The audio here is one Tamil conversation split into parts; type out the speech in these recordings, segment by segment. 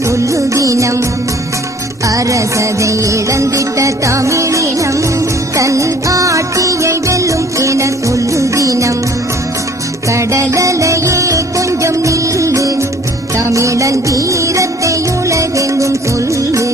சொல்லுதினம் அரசதை இழந்திட்ட தமிழினம் தன் ஆட்சியை வெல்லும் என சொல்லுதினம் கடலலையே கொஞ்சம் நில்லு தமிழன் தீரத்தை உலகெங்கும் சொல்லு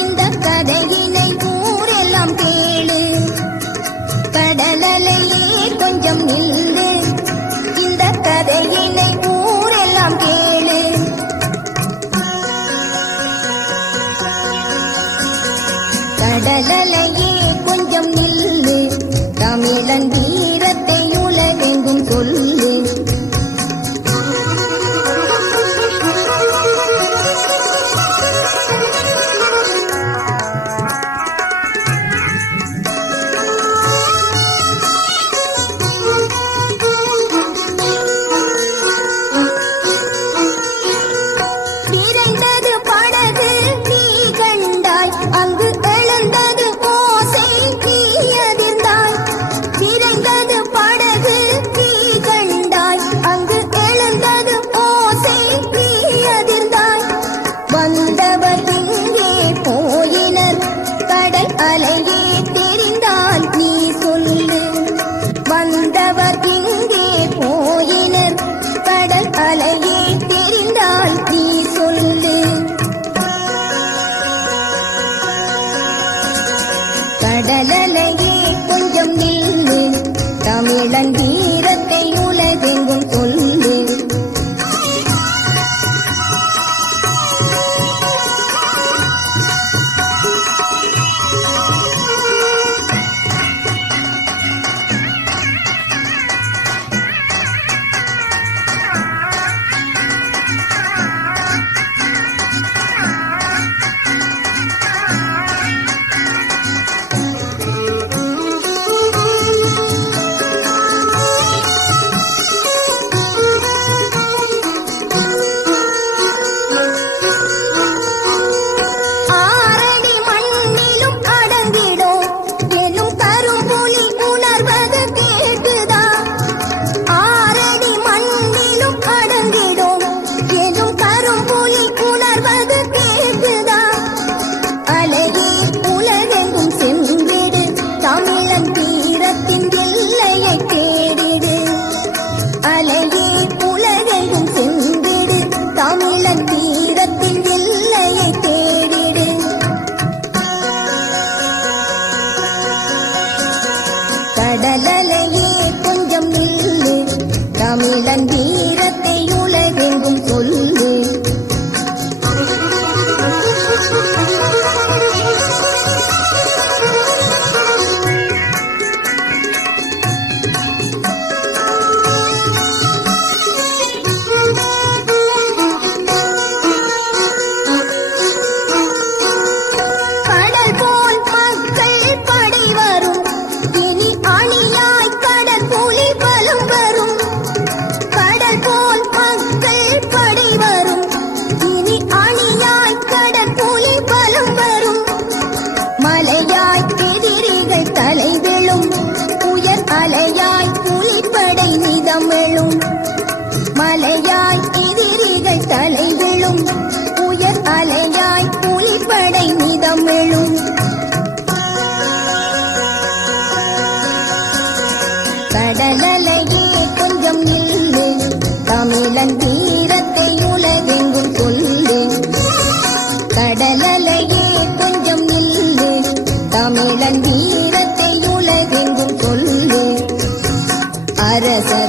இந்த கதையினை ஊரெல்லாம் கேளு கடலலையே கொஞ்சம் நில்லு இந்த கதையினை ஊரெல்லாம் கேளு கடலலையே கொஞ்சம் நில்லு தமிழன் வீரத்தை உலகெங்கும் சொல்லு அலையே தெரிந்தால் நீ சொல்லு வந்தவர் இங்கே போயினர் கடல் அலையே தெரிந்தால் நீ சொல்லு கடலலையே கொஞ்சம் நில்லு தமிழன் வீரத்தை உலகெங்கும் சொல்லு கடலலையே கொஞ்சம் நில்லு தமிழன் வீரத்தை உலகெங்கும் சொல்லு அலையாய் புலிப்படை நிதமெழும் மலையாய் எதிரிகள் தலை விழும் உயர் அலையாய் புலிப்படை நிதமெழும் அரசர்